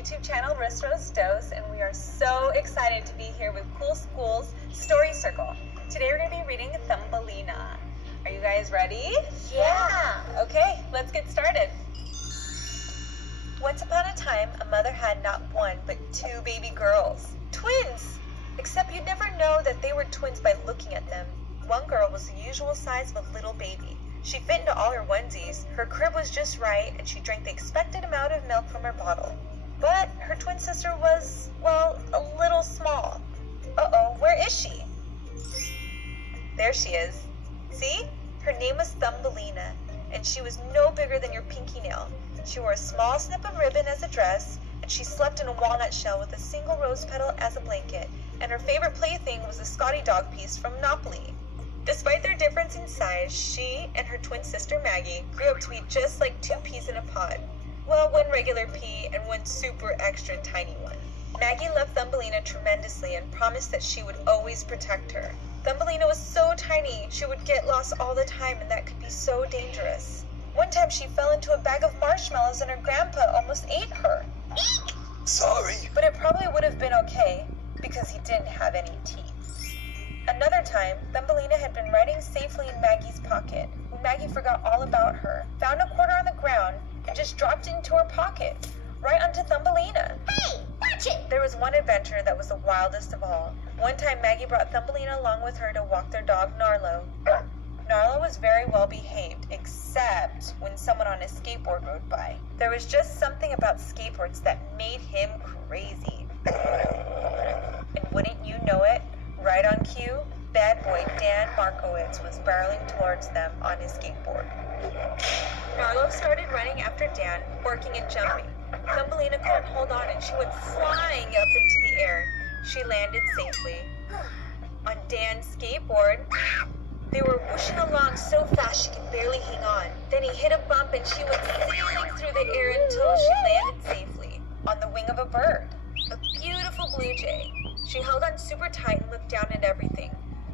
YouTube channel Ristro's Dose, and we are so excited to be here with Cool School's Story Circle. Today we're going to be reading Thumbelina. Are you guys ready? Yeah! Okay, let's get started. Once upon a time, a mother had not one but two baby girls. Twins! Except you'd never know that they were twins by looking at them. One girl was the usual size of a little baby. She fit into all her onesies, her crib was just right, and she drank the expected amount of milk from her bottle. But her twin sister was, well, a little small. Uh-oh, where is she? There she is. See? Her name was Thumbelina, and she was no bigger than your pinky nail. She wore a small snip of ribbon as a dress, and she slept in a walnut shell with a single rose petal as a blanket, and her favorite plaything was a Scotty dog piece from Monopoly. Despite their difference in size, she and her twin sister Maggie grew up to be just like two peas in a pod. Well, one regular pea and one super extra tiny one. Maggie loved Thumbelina tremendously and promised that she would always protect her. Thumbelina was so tiny, she would get lost all the time, and that could be so dangerous. One time she fell into a bag of marshmallows and her grandpa almost ate her. Sorry. But it probably would have been okay because he didn't have any teeth. Another time, Thumbelina had been riding safely in Maggie's pocket when Maggie forgot all about her, found a quarter on the ground, and just dropped it into her pocket, right onto Thumbelina. Hey, watch it! There was one adventure that was the wildest of all. One time Maggie brought Thumbelina along with her to walk their dog Narlo. Narlo was very well behaved, except when someone on a skateboard rode by. There was just something about skateboards that made him crazy. And wouldn't you know it, right on cue, bad boy Dan Markowitz was barreling towards them on his skateboard. Narlo started running after Dan, working and jumping. Thumbelina couldn't hold on and she went flying up into the air. She landed safely. On Dan's skateboard, they were whooshing along so fast she could barely hang on. Then he hit a bump and she went sailing through the air until she landed safely on the wing of a bird, a beautiful blue jay. She held on super tight and looked down at everything.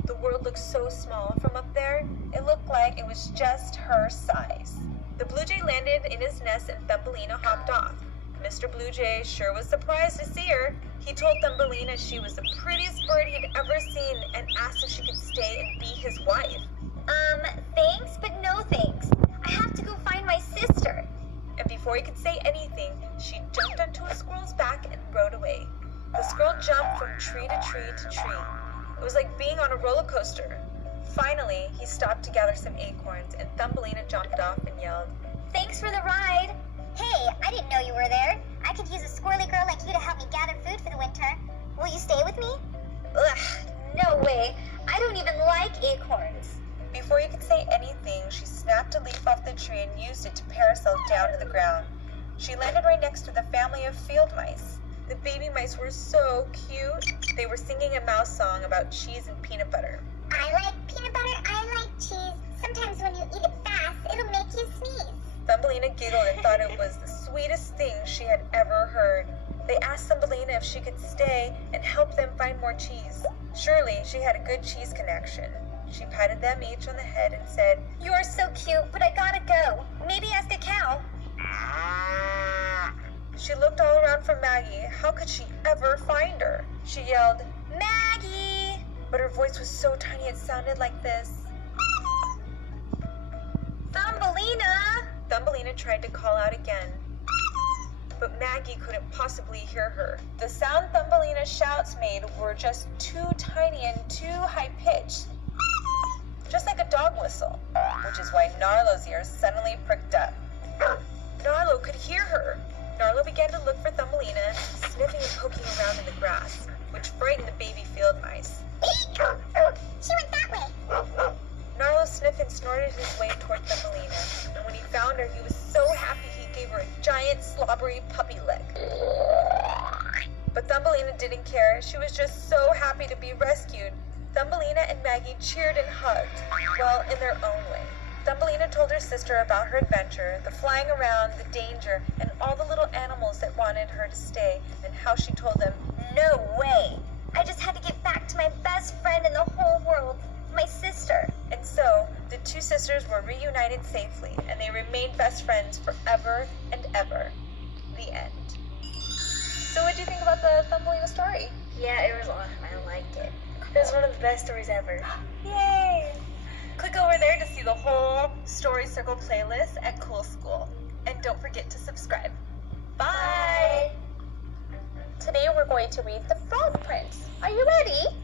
The world looked so small from up there, it looked like it was just her size. The blue jay landed in his nest and Thumbelina hopped off. Mr. Blue Jay sure was surprised to see her. He told Thumbelina she was the prettiest bird he'd ever seen and asked if she could stay and be his wife. Thanks, but no thanks. I have to go find my sister. And before he could say anything, she jumped onto a squirrel's back and rode away. The squirrel jumped from tree to tree to tree. It was like being on a roller coaster. Finally, he stopped to gather some acorns, and Thumbelina jumped off and yelled, Thanks for the ride. Hey, I didn't know you were there. I could use a squirrely girl like you to help me gather food for the winter. Will you stay with me? Ugh, No way. I don't even like acorns. Before he could say anything, she snapped a leaf off the tree and used it to parasol down to the ground. She landed right next to the family of field mice. The baby mice were so cute. They were singing a mouse song about cheese and peanut butter. I like peanut butter, I like cheese. Sometimes when you eat it fast, it'll make you sneeze. Thumbelina giggled and thought it was the sweetest thing she had ever heard. They asked Thumbelina if she could stay and help them find more cheese. Surely she had a good cheese connection. She patted them each on the head and said, You are so cute, but I gotta go. Maybe ask a cow. She looked all around for Maggie. How could she ever find her? She yelled, Maggie! But her voice was so tiny it sounded like this. Thumbelina! Thumbelina tried to call out again, but Maggie couldn't possibly hear her. The sound Thumbelina's shouts made were just too tiny and too high-pitched, just like a dog whistle, which is why Narlo's ears suddenly pricked up. Narlo could hear her. Narlo began to look for Thumbelina, sniffing and poking around in the grass, which frightened the baby field mice. She went that way. Narlo sniffed and snorted his way toward Thumbelina, and when he found her, he was so happy he gave her a giant slobbery puppy lick. But Thumbelina didn't care. She was just so happy to be rescued. Thumbelina and Maggie cheered and hugged, well, in their own way. Thumbelina told her sister about her adventure, the flying around, the danger, and all the little animals that wanted her to stay, and how she told them, No way. I just had to get back to my best friend in the whole world, my sister. And so, the two sisters were reunited safely, and they remained best friends forever and ever. The end. So what do you think about the Thumbelina story? Yeah, it was awesome. I liked it. It was one of the best stories ever. Yay! Click over there to see the whole Story Circle playlist at Cool School. And don't forget to subscribe. Bye! Today we're going to read The Frog Prince. Are you ready?